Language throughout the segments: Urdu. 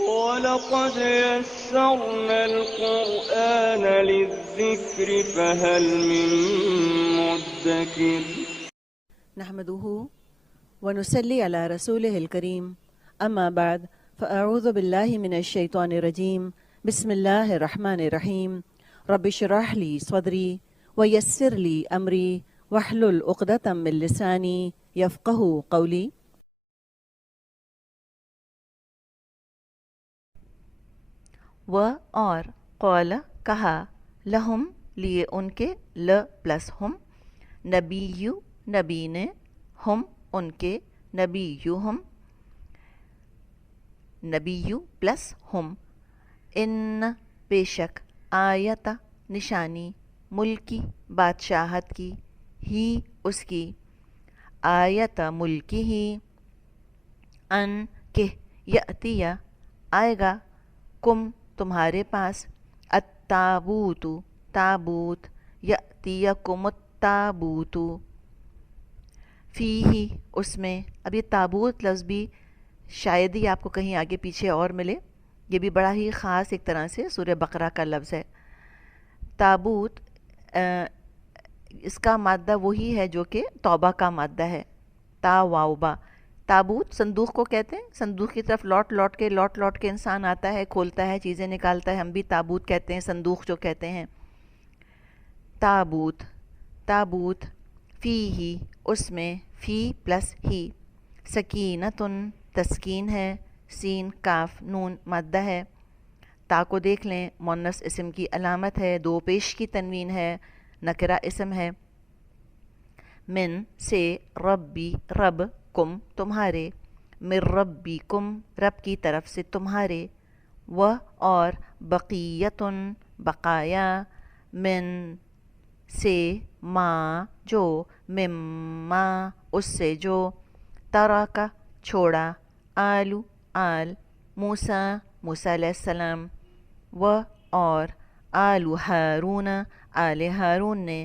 وَلَقَدْ يَسَّرْنَا الْقُرْآنَ لِلذِّكْرِ فَهَلْ مِن مُّدَّكِرٍ نحمده ونصلي على رسوله الكريم أما بعد فأعوذ بالله من الشيطان الرجيم بسم الله الرحمن الرحيم رب اشرح لي صدري ويسر لي أمري واحلل عقدة من لساني يفقهوا قولي. و اور قول کہا لہم لیے ان کے ل پلس ہم نبیو نبی نے ہم ان کے نبیہم نبیو پلس ہم ان بے شک آیت نشانی ملکی بادشاہت کی ہی اس کی آیت ملکی ہی ان کہ یأتیہ آئے گا کم تمہارے پاس التابوت تابوت یأتیکم التابوت فیہ اس میں. اب یہ تابوت لفظ بھی شاید ہی آپ کو کہیں آگے پیچھے اور ملے. یہ بھی بڑا ہی خاص ایک طرح سے سورہ بقرہ کا لفظ ہے. تابوت اس کا مادہ وہی ہے جو کہ توبہ کا مادہ ہے. تا واؤبا. تابوت صندوق کو کہتے ہیں. صندوق کی طرف لوٹ لوٹ کے انسان آتا ہے, کھولتا ہے, چیزیں نکالتا ہے. ہم بھی تابوت کہتے ہیں, صندوق جو کہتے ہیں. تابوت تابوت فی ہی اس میں فی پلس ہی سکینتن تسکین ہے, سین کاف نون مادہ ہے. تا کو دیکھ لیں, مؤنث اسم کی علامت ہے, دو پیش کی تنوین ہے, نکرہ اسم ہے. من سے ربی رب کم تمہارے من ربکم رب کی طرف سے تمہارے و اور بقیتن بقایا من سے ما جو مما اس سے جو ترک چھوڑا آلو آل موسیٰ موسیٰ علیہ السلام و اور آل ہارون آل ہارون نے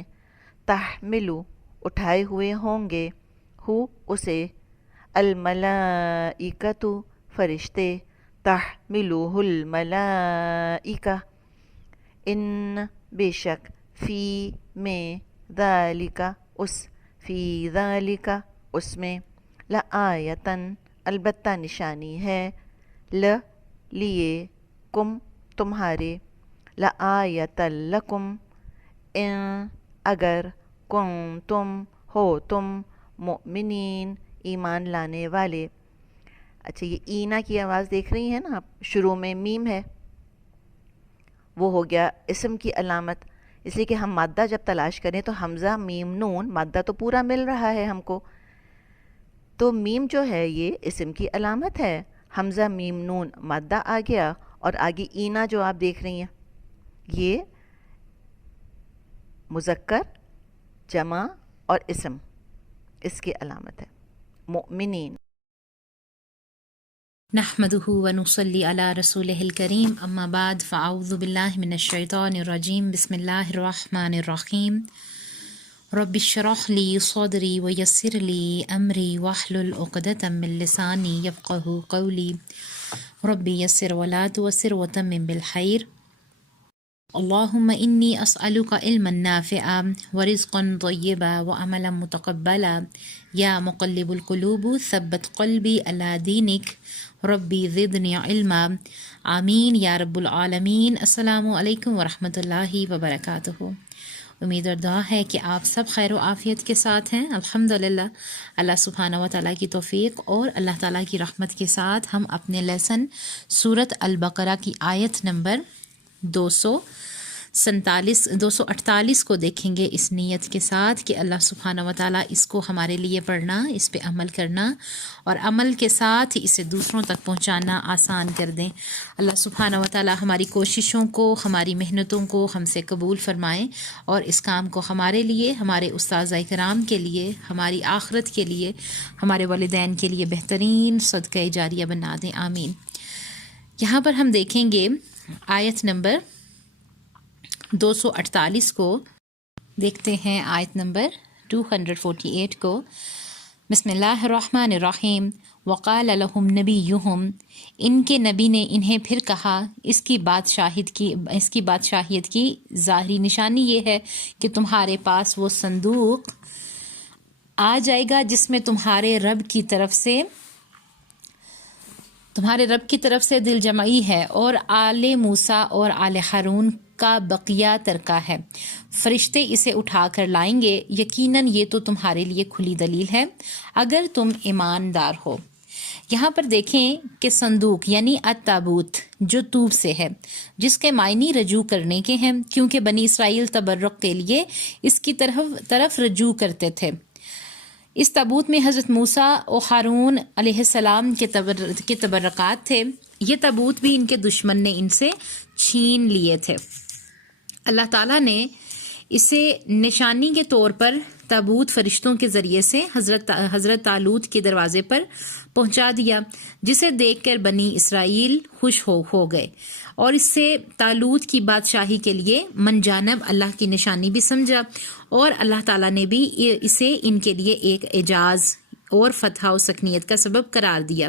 تحملو اٹھائے ہوئے ہوں گے ہو اسے الملائکۃ فرشتے تحملہ الملائکہ ان بے شک فی میں ذالک اس فی ذالک اس میں لآیتن البتہ نشانی ہے لیے کم تمہارے لآیت لکم ان اگر کنتم ہو تم مؤمنین ایمان لانے والے. اچھا یہ اینا کی آواز دیکھ رہی ہیں نا آپ, شروع میں میم ہے, وہ ہو گیا اسم کی علامت. اس لیے کہ ہم مادہ جب تلاش کریں تو حمزہ میم نون مادہ تو پورا مل رہا ہے ہم کو, تو میم جو ہے یہ اسم کی علامت ہے. حمزہ میم نون مادہ آ گیا, اور آگے اینا جو آپ دیکھ رہی ہیں یہ مذکر جمع اور اسم اس کی علامت ہے. مؤمنین. نحمده ونصلي على رسوله الكريم اما بعد فاعوذ بالله من الشيطان الرجيم بسم الله الرحمن الرحيم رب اشرح لي صدري ويسر لي امري واحلل عقدة من لساني يفقهوا قولي ربي يسر ولا تعسر وتمم بالخير اللهم إني أسألك علما نافعا ورزقا طيبا وعملا متقبلا يا مقلب القلوب ثبت قلبي على دينك ربي زدني علما آمین یا رب العالمین. السلام علیکم ورحمۃ اللہ وبرکاتہ. امید اور دعا ہے کہ آپ سب خیر و عافیت کے ساتھ ہیں. الحمدللہ اللہ سبحانہ و تعالیٰ کی توفیق اور اللہ تعالیٰ کی رحمت کے ساتھ ہم اپنے لیسن سورۃ البقرہ کی آیت نمبر 248 کو دیکھیں گے اس نیت کے ساتھ کہ اللہ سبحانہ و تعالیٰ اس کو ہمارے لیے پڑھنا, اس پہ عمل کرنا اور عمل کے ساتھ اسے دوسروں تک پہنچانا آسان کر دیں. اللہ سبحانہ و تعالیٰ ہماری کوششوں کو, ہماری محنتوں کو ہم سے قبول فرمائیں اور اس کام کو ہمارے لیے, ہمارے اساتذہ کرام کے لیے, ہماری آخرت کے لیے, ہمارے والدین کے لیے بہترین صدقہ جاریہ بنا دیں. آمین. یہاں پر ہم دیکھیں گے آیت نمبر 248 کو, دیکھتے ہیں آیت نمبر 248 کو. بسم اللہ الرحمن الرحیم. وقال لهم نبیہم، ان کے نبی نے انہیں پھر کہا. اس کی بادشاہیت کی ظاہری نشانی یہ ہے کہ تمہارے پاس وہ صندوق آ جائے گا جس میں تمہارے رب کی طرف سے دل جمعی ہے، اور آل موسیٰ اور آل ہارون کا بقیہ ترکہ ہے. فرشتے اسے اٹھا کر لائیں گے. یقیناً یہ تو تمہارے لیے کھلی دلیل ہے اگر تم ایماندار ہو. یہاں پر دیکھیں کہ صندوق یعنی التابوت جو طوب سے ہے، جس کے معنی رجوع کرنے کے ہیں، کیونکہ بنی اسرائیل تبرک کے لیے اس کی طرف رجوع کرتے تھے. اس تابوت میں حضرت موسیٰ و ہارون علیہ السلام کے تبرکات تھے. یہ تابوت بھی ان کے دشمن نے ان سے چھین لیے تھے. اللہ تعالیٰ نے اسے نشانی کے طور پر تابوت فرشتوں کے ذریعے سے حضرت طالوت کے دروازے پر پہنچا دیا، جسے دیکھ کر بنی اسرائیل خوش ہو گئے، اور اس سے طالوت کی بادشاہی کے لیے من جانب اللہ کی نشانی بھی سمجھا، اور اللہ تعالیٰ نے بھی اسے ان کے لیے ایک اعجاز اور فتح و سکنیت کا سبب قرار دیا.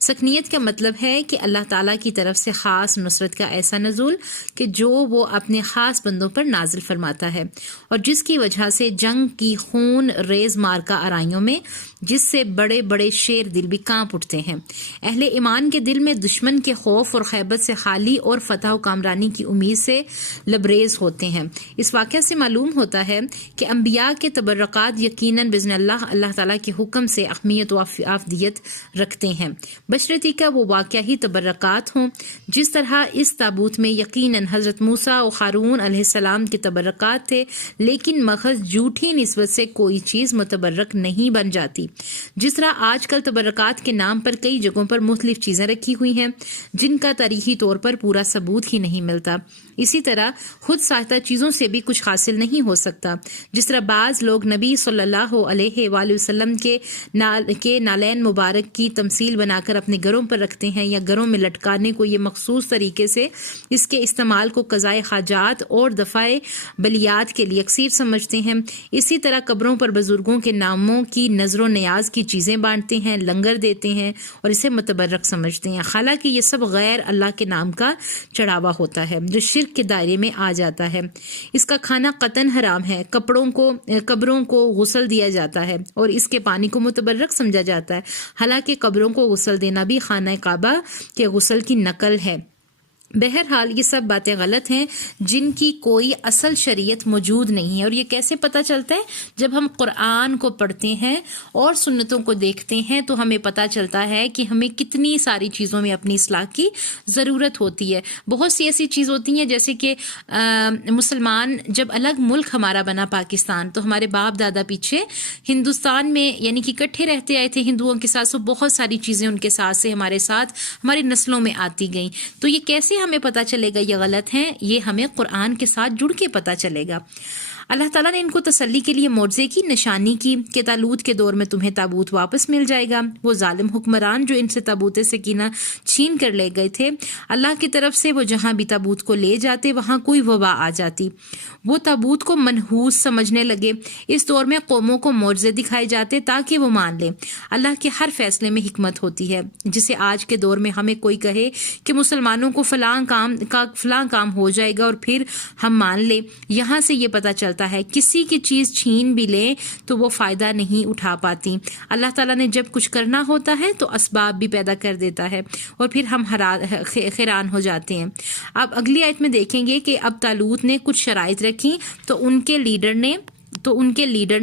سکنیت کا مطلب ہے کہ اللہ تعالیٰ کی طرف سے خاص نصرت کا ایسا نزول کہ جو وہ اپنے خاص بندوں پر نازل فرماتا ہے، اور جس کی وجہ سے جنگ کی خون ریز مارکہ آرائیوں میں جس سے بڑے بڑے شیر دل بھی کانپ اٹھتے ہیں، اہل ایمان کے دل میں دشمن کے خوف اور خیبت سے خالی اور فتح و کامرانی کی امید سے لبریز ہوتے ہیں. اس واقعہ سے معلوم ہوتا ہے کہ انبیاء کے تبرکات یقیناً بإذن اللہ تعالیٰ کے حکم سے اہمیت و افادیت رکھتے ہیں، بشرطی کا وہ واقعہ ہی تبرکات ہوں. جس طرح اس تابوت میں یقیناً حضرت موسیٰ و ہارون علیہ السلام کے تبرکات تھے، لیکن محض جھوٹی نسبت سے کوئی چیز متبرک نہیں بن جاتی. جس طرح آج کل تبرکات کے نام پر کئی جگہوں پر مختلف چیزیں رکھی ہوئی ہیں جن کا تاریخی طور پر پورا ثبوت ہی نہیں ملتا، اسی طرح خود ساختہ چیزوں سے بھی کچھ حاصل نہیں ہو سکتا. جس طرح بعض لوگ نبی صلی اللہ علیہ وآلہ وسلم کے نالین مبارک کی تمثیل بنا کر اپنے گھروں پر رکھتے ہیں، یا گھروں میں لٹکانے کو یہ مخصوص طریقے سے اس کے استعمال کو قضائے حاجات اور دفاع بلیات کے لیے یکسیر سمجھتے ہیں. اسی طرح قبروں پر بزرگوں کے ناموں کی نظر و نیاز کی چیزیں بانٹتے ہیں، لنگر دیتے ہیں اور اسے متبرک سمجھتے ہیں، حالانکہ یہ سب غیر اللہ کے نام کا چڑھاوا ہوتا ہے جو شرک کے دائرے میں آ جاتا ہے. اس کا کھانا قطعاً حرام ہے. قبروں کو غسل دیا جاتا ہے اور اس کے پانی کو متبرک سمجھا جاتا ہے، حالانکہ قبروں کو غسل دینا بھی خانہ کعبہ کے غسل کی نقل ہے. بہرحال یہ سب باتیں غلط ہیں جن کی کوئی اصل شریعت موجود نہیں ہے. اور یہ کیسے پتہ چلتا ہے؟ جب ہم قرآن کو پڑھتے ہیں اور سنتوں کو دیکھتے ہیں تو ہمیں پتہ چلتا ہے کہ ہمیں کتنی ساری چیزوں میں اپنی اصلاح کی ضرورت ہوتی ہے. بہت سی ایسی چیز ہوتی ہیں جیسے کہ مسلمان جب الگ ملک ہمارا بنا پاکستان، تو ہمارے باپ دادا پیچھے ہندوستان میں یعنی کہ اکٹھے رہتے آئے تھے ہندوؤں کے ساتھ، بہت ساری چیزیں ان کے ساتھ سے ہمارے ساتھ ہماری نسلوں میں آتی گئیں. تو یہ کیسے ہمیں پتہ چلے گا یہ غلط ہیں؟ یہ ہمیں قرآن کے ساتھ جڑ کے پتہ چلے گا. اللہ تعالیٰ نے ان کو تسلی کے لیے معجزے کی نشانی کی کہ طالوت کے دور میں تمہیں تابوت واپس مل جائے گا. وہ ظالم حکمران جو ان سے تابوت سکینہ چھین کر لے گئے تھے، اللہ کی طرف سے وہ جہاں بھی تابوت کو لے جاتے وہاں کوئی وبا آ جاتی. وہ تابوت کو منحوس سمجھنے لگے. اس دور میں قوموں کو معجزے دکھائے جاتے تاکہ وہ مان لیں. اللہ کے ہر فیصلے میں حکمت ہوتی ہے. جسے آج کے دور میں ہمیں کوئی کہے کہ مسلمانوں کو فلاں کام ہو جائے گا اور پھر ہم مان لیں، یہاں سے یہ پتہ چلتا ہے کسی کی چیز چھین بھی لے تو وہ فائدہ نہیں اٹھا پاتی. اللہ تعالیٰ نے جب کچھ کرنا ہوتا ہے تو اسباب بھی پیدا کر دیتا ہے اور پھر ہم حیران ہو جاتے ہیں. اب اگلی آیت میں دیکھیں گے کہ اب طالوت نے کچھ شرائط رکھی تو ان کے لیڈر نے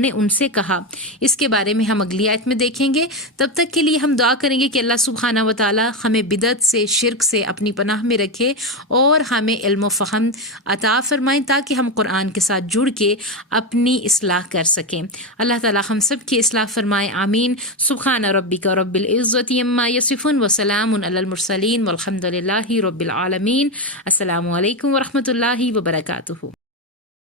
ان سے کہا. اس کے بارے میں ہم اگلی آیت میں دیکھیں گے. تب تک کے لیے ہم دعا کریں گے کہ اللہ سبحانہ و تعالی ہمیں بدعت سے، شرک سے اپنی پناہ میں رکھے اور ہمیں علم و فہم عطا فرمائیں تاکہ ہم قرآن کے ساتھ جڑ کے اپنی اصلاح کر سکیں. اللہ تعالی ہم سب کی اصلاح فرمائے. آمین. سبحان ربک رب العزت عما یصفون وسلام علی المرسلین والحمد للہ رب العالمین. السلام علیکم ورحمۃ اللہ وبرکاتہ.